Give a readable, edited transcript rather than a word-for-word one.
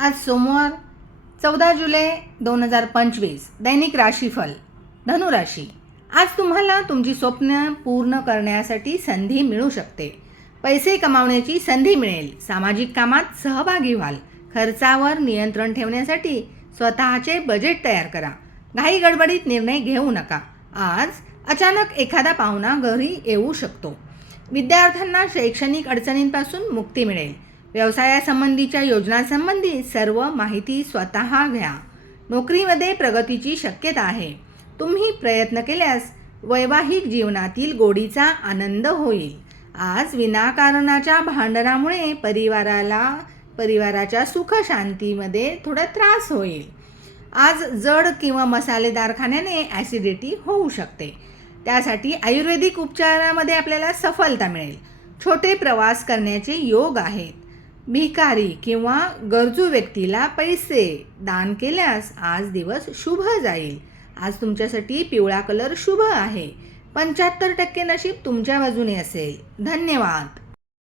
आज सोमवार 14 जुलै 2025 दैनिक राशीफल धनुराशी। आज तुम्हाला तुमची स्वप्न पूर्ण करण्यासाठी संधी मिळू शकते। पैसे कमावण्याची संधी मिळेल। सामाजिक कामात सहभागी व्हाल। खर्चावर नियंत्रण ठेवण्यासाठी स्वतःचे बजेट तयार करा। घाई गडबडीत निर्णय घेऊ नका। आज अचानक एखादा पाहुणा घरी येऊ शकतो। विद्यार्थ्यांना शैक्षणिक अडचणींपासून मुक्ती मिळेल। व्यवसायासंबंधीच्या योजनांसंबंधी सर्व माहिती स्वतः घ्या। नोकरीमध्ये प्रगतीची शक्यता आहे। तुम्ही प्रयत्न केल्यास वैवाहिक जीवनातील गोडीचा आनंद होईल। आज विनाकारणाच्या भांडणामुळे परिवाराच्या सुख शांतीमध्ये थोडा त्रास होईल। आज जड किंवा मसालेदार खाण्याने ॲसिडिटी होऊ शकते। त्यासाठी आयुर्वेदिक उपचारामध्ये आपल्याला सफलता मिळेल। छोटे प्रवास करण्याचे योग आहेत। भिकारी किंवा गरजू व्यक्तीला पैसे दान केल्यास आज दिवस शुभ जाईल। आज तुमच्यासाठी पिवळा कलर शुभ आहे। 75% नशीब तुमच्या बाजूने असेल। धन्यवाद।